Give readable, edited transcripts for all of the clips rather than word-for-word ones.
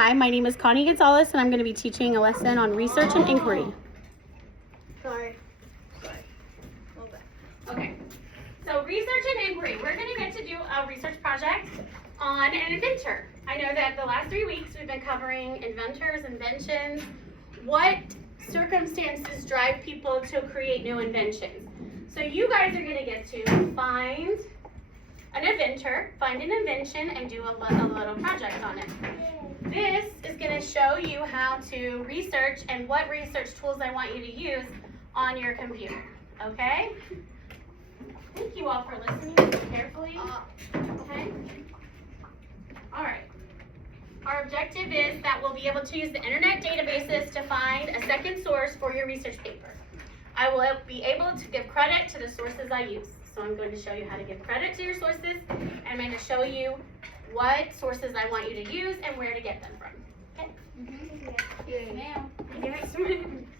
Hi, my name is Connie Gonzalez, and I'm going to be teaching a lesson on research and inquiry. Sorry. Okay, so research and inquiry. We're going to get to do a research project on an inventor. I know that the last 3 weeks we've been covering inventors, inventions, what circumstances drive people to create new inventions. So you guys are going to get to find an inventor, find an invention, and do a little project on it. This is going to show you how to research and what research tools I want you to use on your computer, okay? Thank you all for listening carefully, okay? All right. Our objective is that we'll be able to use the internet databases to find a second source for your research paper. I will be able to give credit to the sources I use. So I'm going to show you how to give credit to your sources, and I'm going to show you what sources I want you to use and where to get them from. Okay? Yes, ma'am. Yes.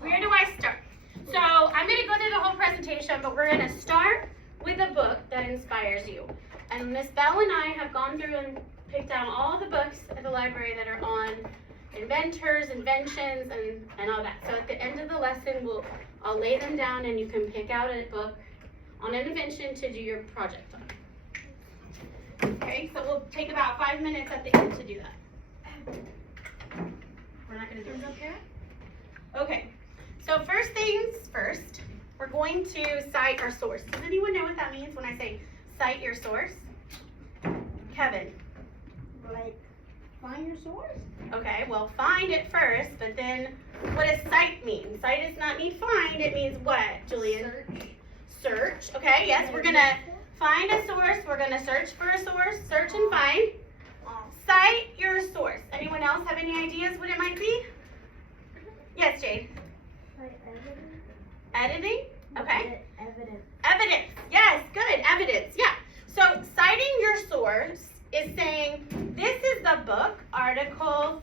Where do I start? So I'm going to go through the whole presentation, but we're going to start with a book that inspires you. And Miss Bell and I have gone through and picked out all the books at the library that are on inventors, inventions, and all that. So at the end of the lesson, I'll lay them down and you can pick out a book on an invention to do your project on. Okay, so we'll take about 5 minutes at the end to do that. We're not going to do it up here? Okay, so first things first, we're going to cite our source. Does anyone know what that means when I say cite your source? Kevin? Like, find your source? Okay, well, find it first, but then what does cite mean? Cite does not mean find, it means what, Julian? Search. Okay, yes, we're going to find a source, we're going to search for a source, search and find. Cite your source. Anyone else have any ideas what it might be? Yes, Jade? Like evidence? Editing? Okay. Evidence. Evidence. Yes, good. Evidence. Yeah. So citing your source is saying this is the book, article,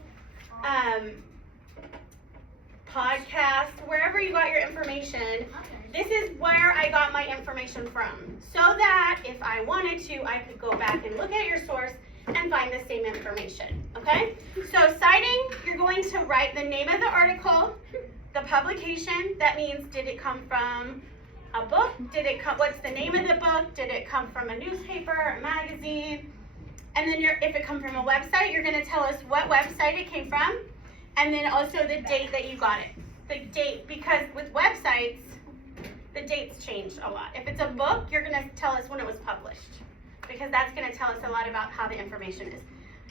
podcast, wherever you got your information. This is where I got my information from, so that if I wanted to, I could go back and look at your source and find the same information, okay? So citing, you're going to write the name of the article, the publication, that means did it come from a book? What's the name of the book? Did it come from a newspaper, a magazine? And then if it come from a website, you're gonna tell us what website it came from, and then also the date that you got it. The date, because with websites, the dates change a lot. If it's a book, you're gonna tell us when it was published, because that's gonna tell us a lot about how the information is.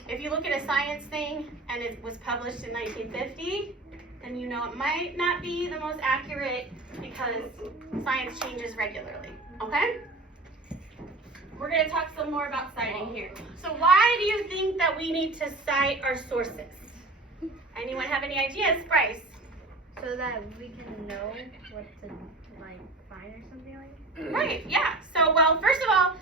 If you look at a science thing and it was published in 1950, then you know it might not be the most accurate because science changes regularly, okay? We're gonna talk some more about citing here. So why do you think that we need to cite our sources? Anyone have any ideas? Bryce? So that we can know what to like find or something like that? Right, yeah. So, well, first of all,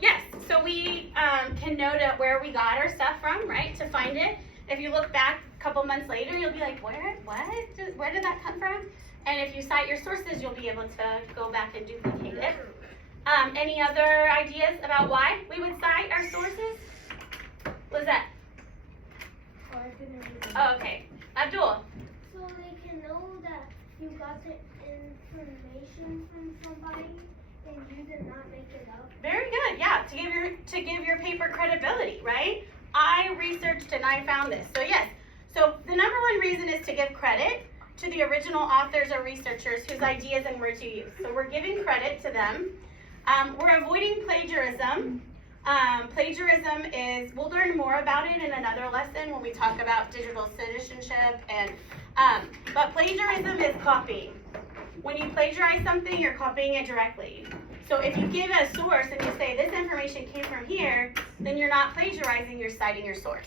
yes. So we can know where we got our stuff from, right, to find it. If you look back a couple months later, you'll be like, where did that come from? And if you cite your sources, you'll be able to go back and duplicate it. Any other ideas about why we would cite our sources? What's that? Oh, okay. Abdul? So they can know that you got the information from somebody and you did not make it up. Very good, yeah, to give your paper credibility, right? I researched and I found this. So yes, so the number one reason is to give credit to the original authors or researchers whose ideas and words you use. So we're giving credit to them. We're avoiding plagiarism. Plagiarism is, we'll learn more about it in another lesson when we talk about digital citizenship, but plagiarism is copying. When you plagiarize something, you're copying it directly. So if you give a source and you say this information came from here, then you're not plagiarizing, you're citing your source.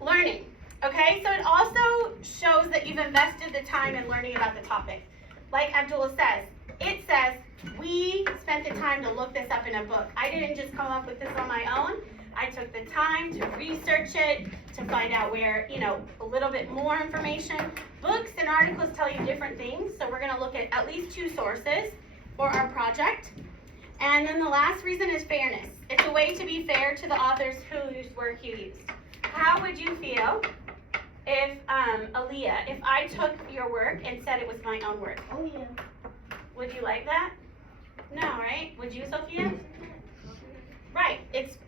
Learning, okay? So it also shows that you've invested the time in learning about the topic. Like Abdullah says, it says, we spent the time to look this up in a book. I didn't just come up with this on my own. I took the time to research it, to find out where, a little bit more information. Books and articles tell you different things, so we're gonna look at least 2 sources for our project. And then the last reason is fairness. It's a way to be fair to the authors whose work you used. How would you feel if Aaliyah, if I took your work and said it was my own work, Oh yeah. would you like that? No, right? Would you, Sophia? Right. It's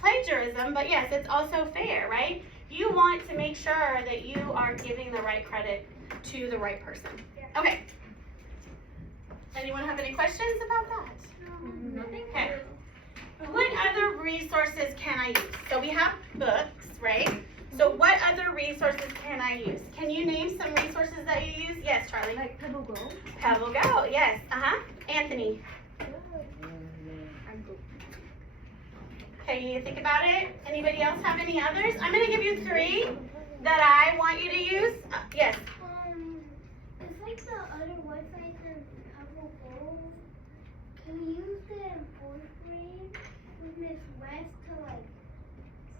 plagiarism, but yes, it's also fair, right? You want to make sure that you are giving the right credit to the right person. Okay. Anyone have any questions about that? Nothing. Okay. What other resources can I use? So we have books, right? So what other resources can I use? Can you name some resources that you use? Yes, Charlie. Like Pebble Go. Pebble Go, yes. Anthony. Okay, you need to think about it. Anybody else have any others? I'm going to give you 3 that I want you to use. Yes. It's like the other websites in Pebble Go. Can we use the in 4th grade with Miss West to like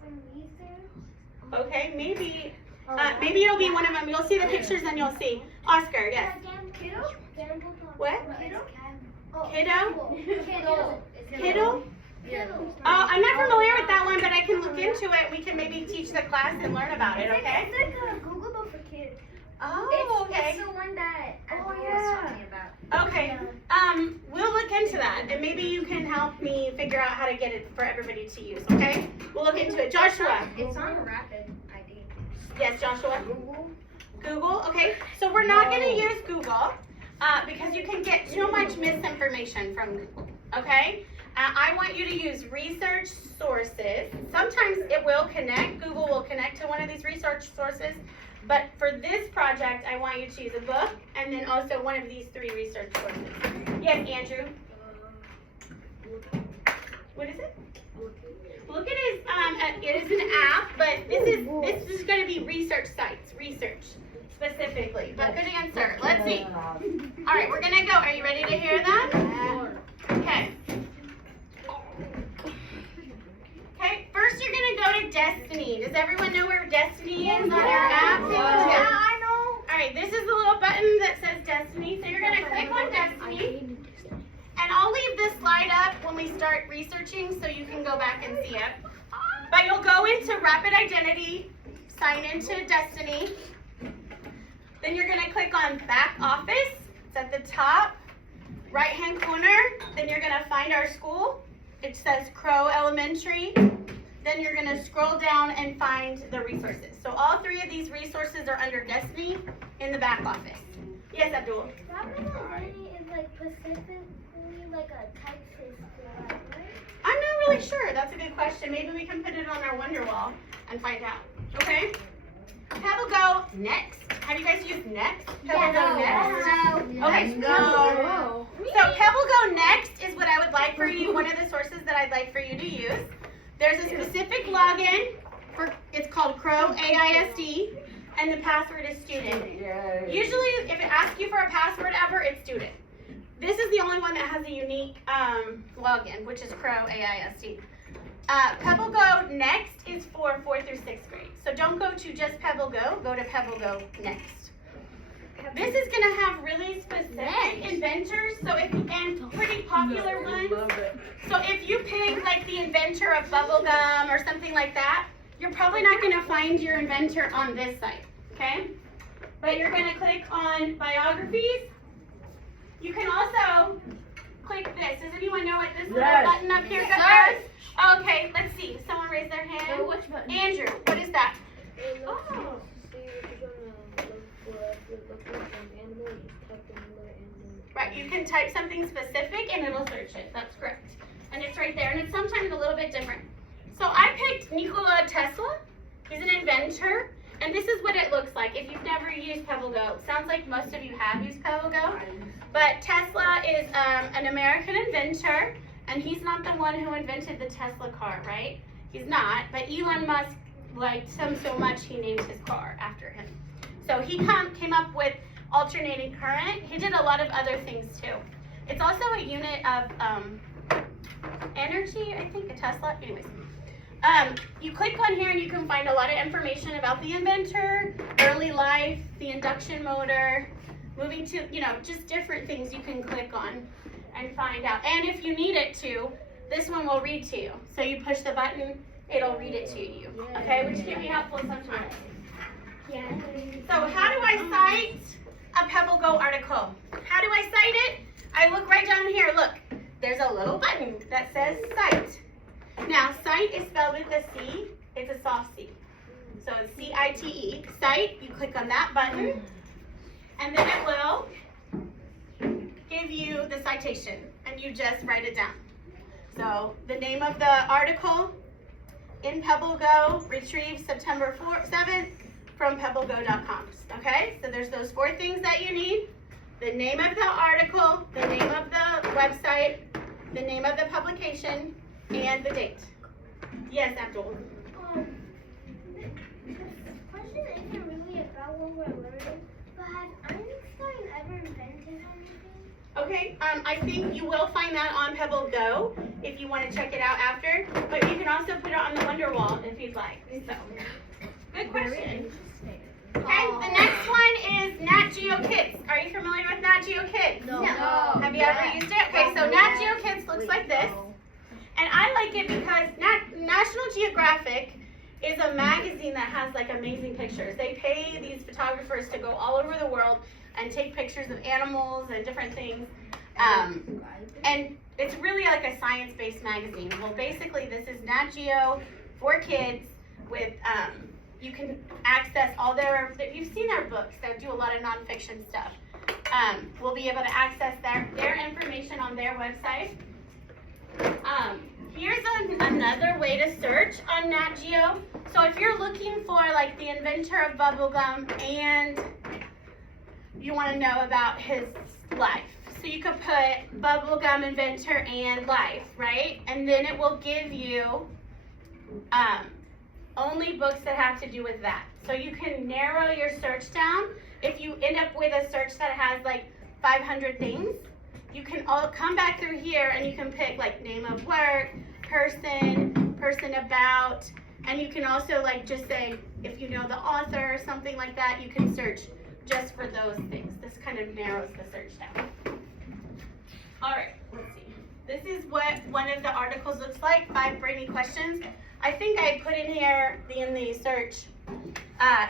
some research? Okay, maybe it'll be one of them. You'll see the pictures and you'll see. Oscar, yes. Kiddo? What? Kiddo? Kiddo? Kiddo. Kiddo? Oh, I'm not familiar with that one, but I can look into it. We can maybe teach the class and learn about it, okay? It's like a Google but for kids. Oh, okay. It's the one that Abdul was yeah. talking about. Okay. We'll look into that, and maybe you can help me figure out how to get it for everybody to use, okay? We'll look into it. Joshua. It's on Rapid ID. Yes, Joshua. Google, okay. So we're not going to use Google because you can get too much misinformation from Google, okay? I want you to use research sources. Sometimes it will connect. Google will connect to one of these research sources. But for this project, I want you to use a book and then also one of these 3 research sources. Yes, Andrew? What is it? Look, it is an app, but this is going to be research sites, research specifically. But good answer. Let's see. All right, we're going to go. Are you ready to hear them? Okay. Okay, first you're going to go to Destiny. Does everyone know where Destiny is on your app? Yeah, I know. All right, this is the little button that says Destiny. So you're going to click on Destiny. And I'll leave this slide up when we start researching so you can go back and see it. But you'll go into Rapid Identity, sign into Destiny. Then you're going to click on Back Office. It's at the top right-hand corner. Then you're going to find our school. It says Crow Elementary. Then you're going to scroll down and find the resources. So all 3 of these resources are under Destiny in the back office. Yes, Abdul? Rapid Identity is like specifically like a type system, right? I'm not really sure. That's a good question. Maybe we can put it on our Wonder Wall and find out. Okay? Pebble Go Next. Have you guys used Next? Pebble Go Next? Okay. No. So Pebble Go Next is what I would like for you, one of the sources that I'd like for you to use. There's a specific login for, it's called Crow AISD, and the password is student. Usually if it asks you for a password ever, it's student. This is the only one that has a unique login, which is Crow AISD. Pebble Go Next is for 4th through 6th grade. So don't go to just Pebble Go, go to Pebble Go Next. This is going to have really specific inventors, and pretty popular ones. So if you pick like the inventor of bubblegum or something like that, you're probably not going to find your inventor on this site, okay? But you're going to click on biographies. You can also click this. Does anyone know what this little button up here does? Okay, let's see. Someone raise their hand. Which button? Andrew, what is that? Oh. Right, you can type something specific and it'll search it. That's correct. And it's right there, and it's sometimes a little bit different. So I picked Nikola Tesla. He's an inventor, and this is what it looks like if you've never used Pebble Go. Sounds like most of you have used Pebble Go. But Tesla is an American inventor, and he's not the one who invented the Tesla car, right? He's not, but Elon Musk liked him so much he named his car after him. So he came up with alternating current. He did a lot of other things too. It's also a unit of energy, I think, a Tesla. Anyways, you click on here and you can find a lot of information about the inventor, early life, the induction motor, moving to, just different things you can click on and find out. And if you need it to, this one will read to you. So you push the button, it'll read it to you. Okay, which can be helpful sometimes. So how do I cite a Pebble Go article? How do I cite it? I look right down here. Look, there's a little button that says cite. Now, cite is spelled with a C. It's a soft C. So it's C-I-T-E. Cite, you click on that button, and then it will give you the citation, and you just write it down. So the name of the article, in Pebble Go, retrieved September 7th from pebblego.com. Okay, so there's those 4 things that you need. The name of the article, the name of the website, the name of the publication, and the date. Yes, Abdul. This question isn't really about what we're learning, but has Einstein ever invented anything? Okay, I think you will find that on Pebble Go if you want to check it out after, but you can also put it on the Wonder Wall if you'd like. So, good question. Okay, the next one is Nat Geo Kids. Are you familiar with Nat Geo Kids? No. Have you ever used it? Okay, so Nat Geo Kids looks like this. And I like it because National Geographic is a magazine that has like amazing pictures. They pay these photographers to go all over the world and take pictures of animals and different things. And it's really like a science-based magazine. Well, basically this is Nat Geo for kids with, you can access all you've seen their books that do a lot of nonfiction stuff. We'll be able to access their information on their website. Here's another way to search on Nat Geo. So if you're looking for like the inventor of bubblegum and you want to know about his life, so you could put bubblegum inventor and life, right? And then it will give you only books that have to do with that. So you can narrow your search down. If you end up with a search that has like 500 things, you can all come back through here and you can pick like name of work, person about, and you can also like just say if you know the author or something like that, you can search just for those things. This kind of narrows the search down. All right, let's see. This is what one of the articles looks like, 5 brainy questions. I think I put in here in the search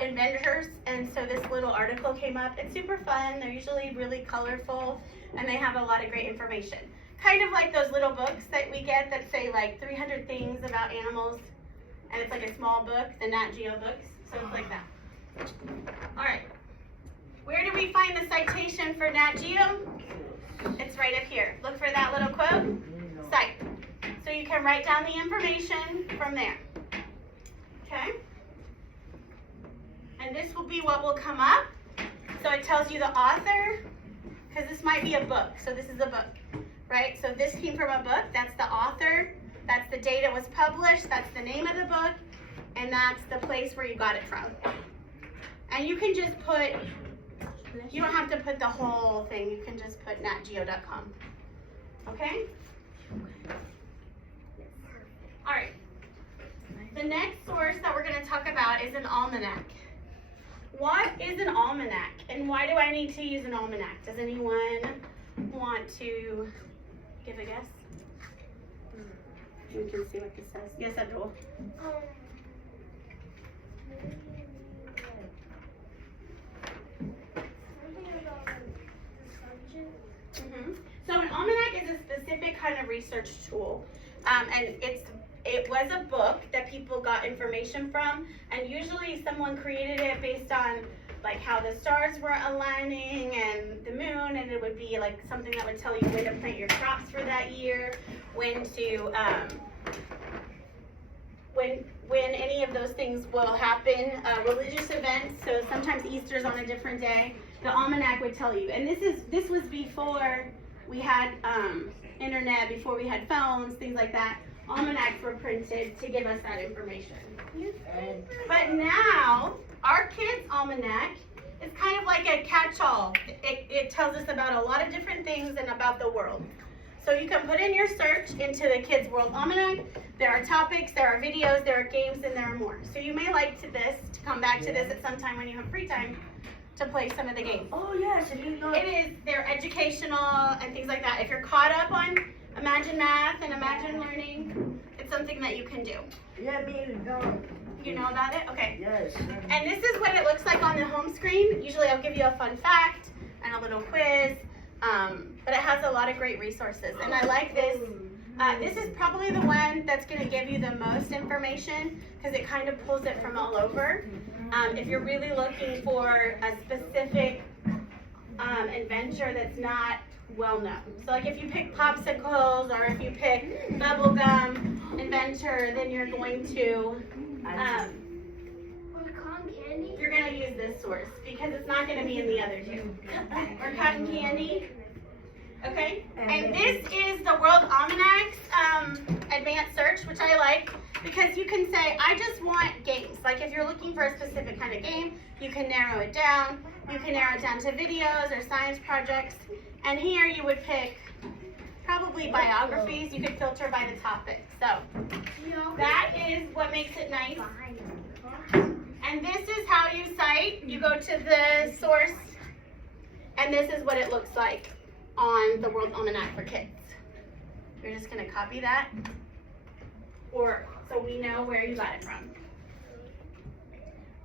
inventors, and so this little article came up. It's super fun. They're usually really colorful, and they have a lot of great information. Kind of like those little books that we get that say like 300 things about animals, and it's like a small book, the Nat Geo books, so it's like that. All right, where do we find the citation for Nat Geo? It's right up here. Look for that little quote, cite. So you can write down the information from there, okay? And this will be what will come up. So it tells you the author, because this might be a book, so this is a book, right? So this came from a book, that's the author, that's the date it was published, that's the name of the book, and that's the place where you got it from. And you can just put, you don't have to put the whole thing, you can just put natgeo.com, okay? All right, the next source that we're going to talk about is an almanac. What is an almanac, and why do I need to use an almanac? Does anyone want to give a guess? You can see what this says. Yes, Abdul. Something about the subject. So an almanac is a specific kind of research tool, and it was a book that people got information from, and usually someone created it based on like how the stars were aligning and the moon, and it would be like something that would tell you when to plant your crops for that year, when to when any of those things will happen, religious events. So sometimes Easter's on a different day. The almanac would tell you, and this was before we had internet, before we had phones, things like that. Almanacs were printed to give us that information. But now, our kids' almanac is kind of like a catch-all. It tells us about a lot of different things and about the world. So you can put in your search into the Kids World Almanac. There are topics, there are videos, there are games, and there are more. So you may like to come back to this at some time when you have free time to play some of the games. Oh yes, if you know. They're educational and things like that. If you're caught up on Imagine Math and Imagine Learning, it's something that you can do. Yeah, me go. You know about it? Okay. Yes. And this is what it looks like on the home screen. Usually I'll give you a fun fact and a little quiz, but it has a lot of great resources. And I like this. This is probably the one that's going to give you the most information because it kind of pulls it from all over. If you're really looking for a specific adventure that's not well known. So like if you pick popsicles or if you pick bubblegum adventure, then you're going to Or cotton candy. you're going to use this source because it's not going to be in the other two. Or cotton candy. Okay? And this is the World Almanac's advanced search, which I like because you can say, I just want games. Like if you're looking for a specific kind of game, you can narrow it down. You can narrow it down to videos or science projects. And here you would pick probably biographies. You could filter by the topic. So that is what makes it nice. And this is how you cite. You go to the source, and this is what it looks like on the World Almanac for Kids. You're just going to copy that, or so we know where you got it from.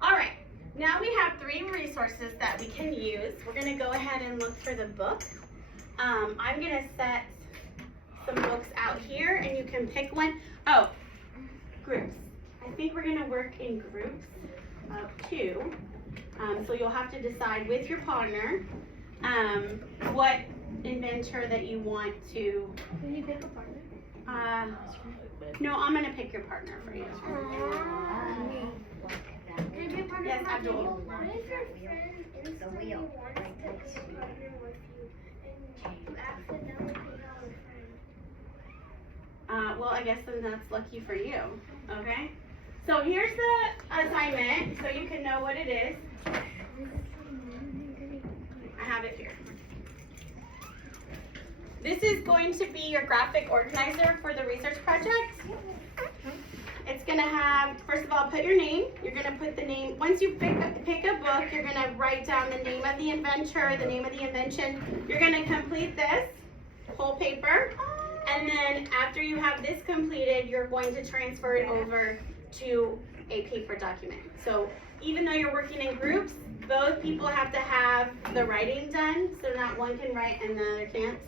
All right, now we have 3 resources that we can use. We're going to go ahead and look for the book. I'm going to set some books out here, and you can pick one. Oh, groups. I think we're going to work in groups of 2. So you'll have to decide with your partner what inventor that you want to. Can you pick a partner? No, I'm going to pick your partner for you. Can you be a partner? Yes, Abdul. What if your friend instantly wants to be a partner with you and you accidentally pick out a friend? Well, I guess then that's lucky for you. Okay? So here's the assignment so you can know what it is. I have it here. This is going to be your graphic organizer for the research project. It's going to have, first of all, put your name. You're going to put the name. Once you pick a book, you're going to write down the name of the inventor, the name of the invention. You're going to complete this whole paper. And then after you have this completed, you're going to transfer it over to a paper document. So even though you're working in groups, both people have to have the writing done, so not one can write and the other can't.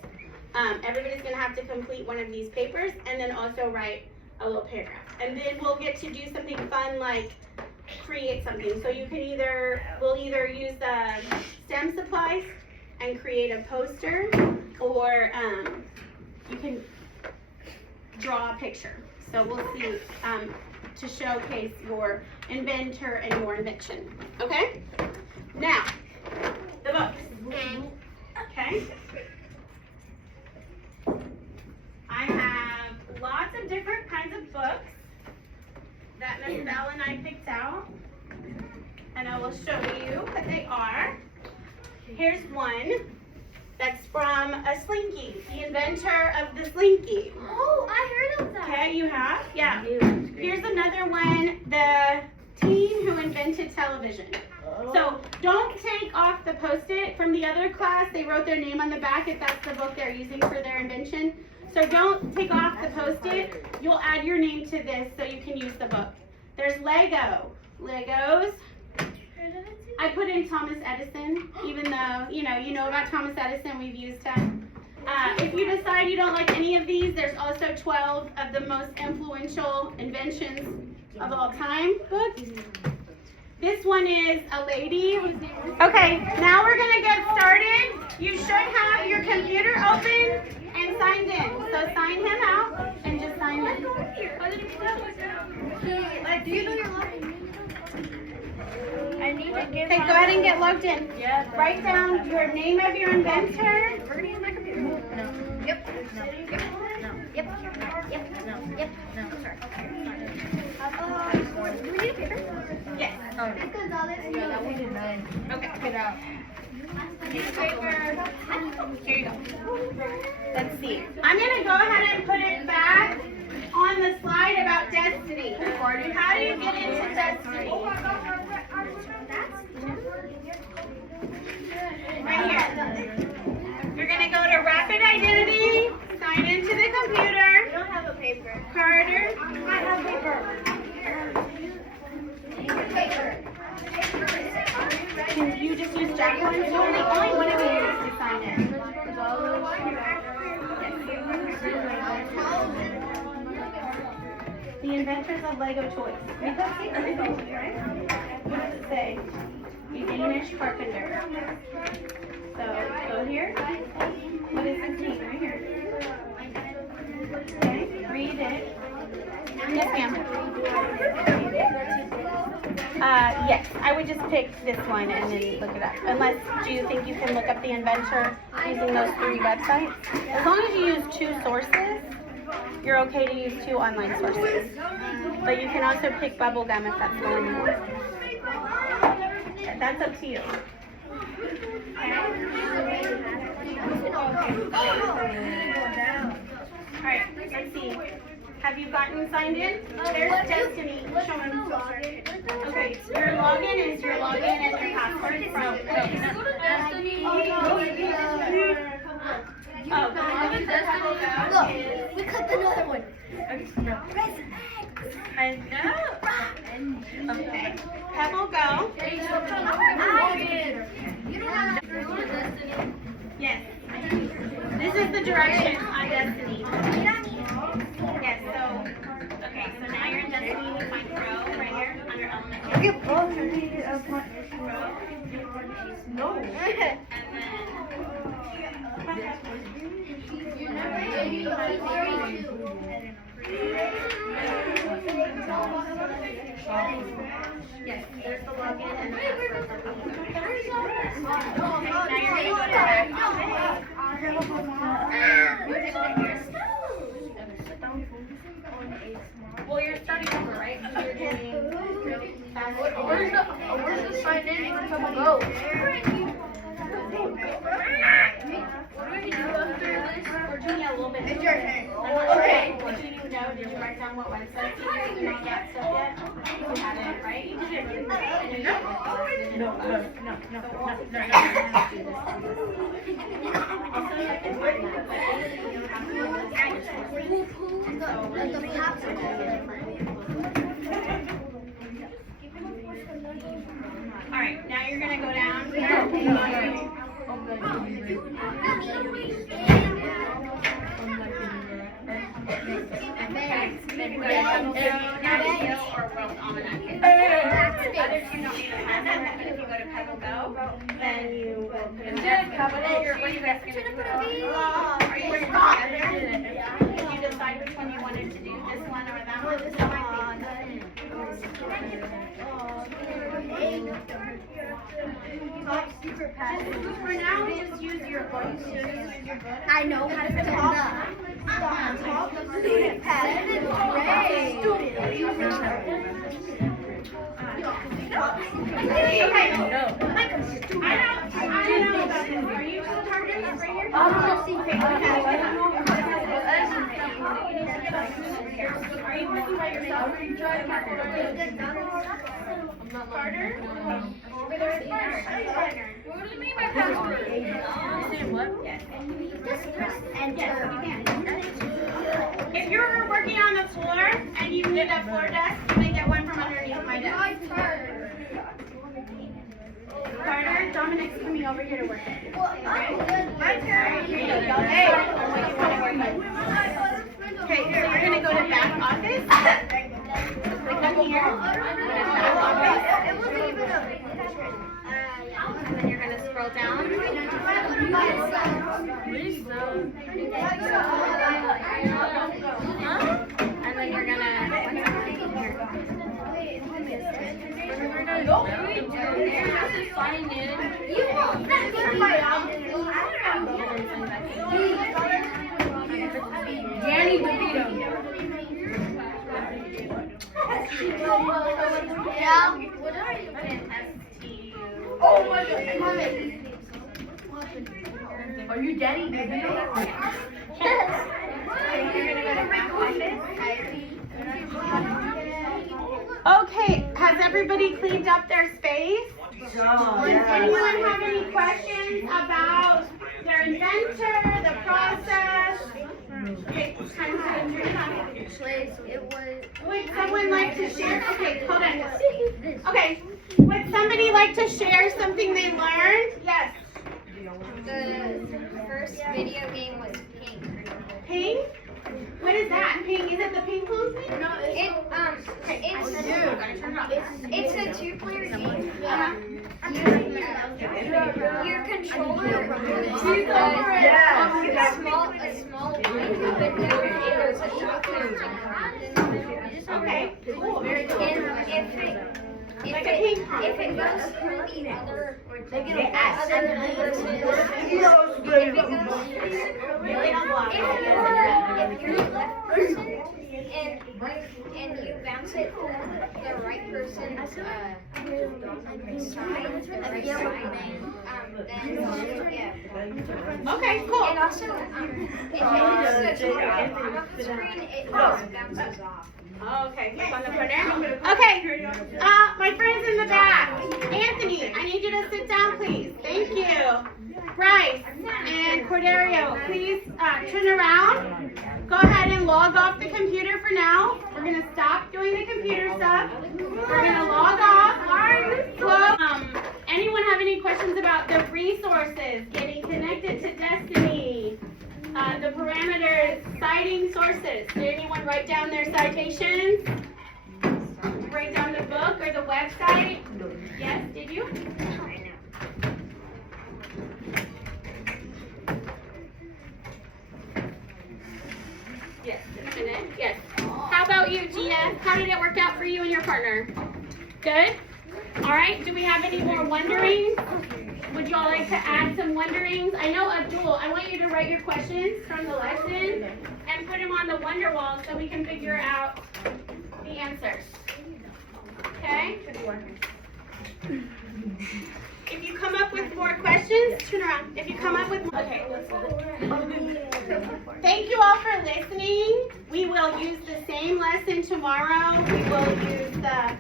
Everybody's going to have to complete one of these papers and then also write a little paragraph. And then we'll get to do something fun like create something. So you can we'll either use STEM supplies and create a poster, or you can draw a picture. So we'll see to showcase your inventor and your invention. Okay? Now, the books. Okay? I have lots of different kinds of books that Miss Bell and I picked out, and I will show you what they are. Here's one that's from a Slinky, the inventor of the Slinky. Oh, I heard of that. Okay, you have? Yeah. Here's another one, the teen who invented television. So don't take off the Post-it from the other class. They wrote their name on the back if that's the book they're using for their invention. So don't take off the Post-it. You'll add your name to this so you can use the book. There's Legos. I put in Thomas Edison, even though, you know about Thomas Edison, we've used him. If you decide you don't like any of these, there's also 12 of the most influential inventions of all time books. This one is a lady. Okay, now we're going to get started. You should have your computer open and signed in. So sign him out and just sign in. Do you know your login? I need to give Okay, go ahead and get logged in. Yeah. Write down your name of your inventor. We're gonna use my computer. No. Yep. No. Yep. No. Yep. No. Yep. No. Yep. No. Sorry. Do we need a paper? Yes. Oh. Miss Gonzalez. Yeah, that we did not. Okay. Get out. Newspaper. Here you go. Let's see. I'm going to go ahead and put it back on the slide about destiny. Gordon, how do you get into destiny? Right here. You're going to go to Rapid Identity, sign into the computer. I don't have a paper. Carter. I have paper. Miss Jacqueline. Only one of you needs to sign in. The inventors of Lego toys. Read that statement, right? What does it say? The Danish carpenter. So go here. What does this mean right here? Okay, read it. Yes, ma'am. Yes, I would just pick this one and then look it up. Unless, do you think you can look up the inventor using those 3 websites? As long as you use 2 sources, you're okay to use 2 online sources. But you can also pick bubblegum if that's the one you want. That's up to you. Alright, let's see. Have you gotten signed in? There's Destiny. Show him. Okay, your login is your login and your password from. Look, we cut another one. I know. Okay. Pebble go. Yes. This is the direction on Destiny. Yes, so, okay, so now you're in Destiny, you find Pro right here under Elementary. No. Yes, there's the login and the password for Public. Okay, now you're going to go to back office. Well, you're starting over, right? You're doing Where's the sign in for Pebble Go? We're doing it a little bit. It's your turn. Okay. Do you know, did you write down what website you used and all that stuff yet? You had it, right? You did it. No. Also, you can find that, but you don't have to do Alright, now you're going to go down here. Other two don't need to have that, but if you go to Pebble Go, then you will put in there. What are you guys going to do? Are you going to Did you decide which one you wanted to do, this one or that one? This one. For now, just use your voice. I know how to talk. Student pad. Are you targeted right here? Are you working by yourself? Carter? Over there is Carter. What do you mean by password? What? Yes. Enter. If you're working on the floor and you need a floor desk, you may get one from underneath my desk. Carter, Dominic's coming over here to work. My turn. Here you go. Hey, what you want to work on? Okay, so you're going to go to back office. Click on here. Back office. It wasn't even a. And then you're going to scroll down. And then you're going to sign in. You won't. That's my Danny DeVito. Yeah. What are you putting? STU. Oh my God. Are you Danny DeVito? You're gonna go to back office. Okay, has everybody cleaned up their space? Does anyone have any questions about their inventor, the process? Okay, time to turn it on. It was. Would someone like to share? Okay, hold on. Okay, Would somebody like to share something they learned? Yes. The first video game was Pink. Ping? What is that? Ping? Is it the ping pong thing? No, it's a two-player game. Your controller is a small light up and down. It goes Okay, cool. Very cool. And Like a ping pong. if it goes through the other person, if it goes Really if you're the left person and you bounce it to the right person's side, then yeah. Okay, cool. And also, if it hits the top of the screen, it bounces off. Okay, flip on the corner. Okay, my friends in the back. Anthony, I need you to sit down, please. Thank you. Bryce and Corderio, please turn around. Go ahead and log off the computer for now. We're going to stop doing the computer stuff. We're going to log off. Anyone have any questions about the resources, getting connected to Destiny? The parameters, citing sources. Did anyone write down their citations? Write down the book or the website? Yes, did you? Yes, in a minute. Yes. How about you, Gina? How did it work out for you and your partner? Good? All right, do we have any more wonderings? Would you all like to add some wonderings? I know, Abdul, I want you to write your questions from the lesson and put them on the wonder wall so we can figure out the answers. Okay? If you come up with more questions, turn around. If you come up with more, okay, let's thank you all for listening. We will use the same lesson tomorrow. We will use the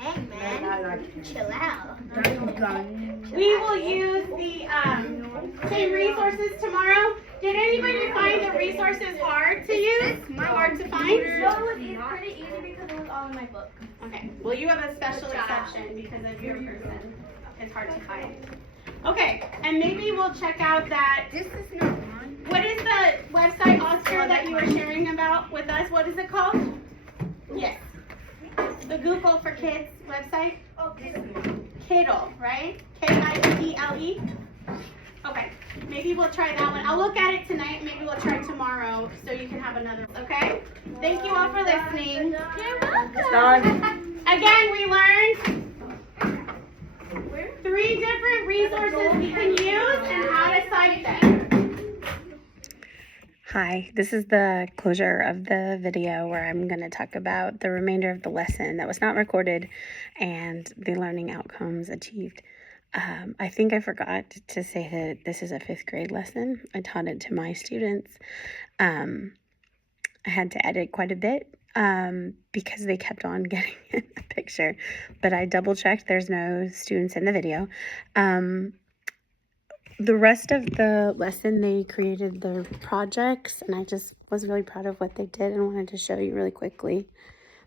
Hey man, chill out. We will use the same resources tomorrow. Did anybody find the resources hard to use? Hard to find? No, it was pretty easy because it was all in my book. Okay. Well, you have a special exception because of your person. It's hard to find. Okay. And maybe we'll check out that. This is not on. What is the website, Oscar, that you were sharing about with us? What is it called? Yes. The Google for Kids website? Oh, Kiddle, right? Kiddle. Okay, maybe we'll try that one. I'll look at it tonight. Maybe we'll try tomorrow so you can have another. Okay? Thank you all for listening. You're welcome. Again, we learned 3 different resources we can use and how to cite them. Hi, this is the closure of the video where I'm going to talk about the remainder of the lesson that was not recorded and the learning outcomes achieved. I think I forgot to say that this is a 5th grade lesson. I taught it to my students. I had to edit quite a bit because they kept on getting in the picture, but I double checked there's no students in the video. The rest of the lesson, they created their projects, and I just was really proud of what they did and wanted to show you really quickly.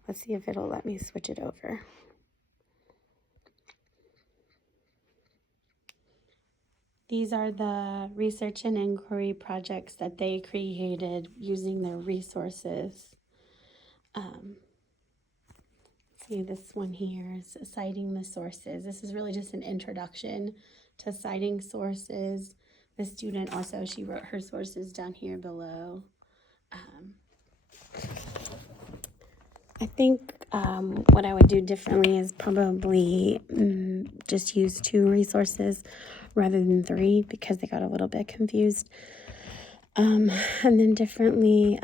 Let's see if it'll let me switch it over. These are the research and inquiry projects that they created using their resources. See, this one here is citing the sources. This is really just an introduction to citing sources. The student also, she wrote her sources down here below. I think what I would do differently is probably just use 2 resources rather than 3 because they got a little bit confused. And then differently,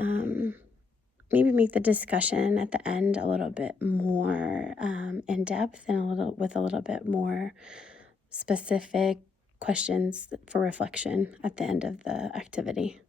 maybe make the discussion at the end a little bit more in depth and with a little bit more specific questions for reflection at the end of the activity.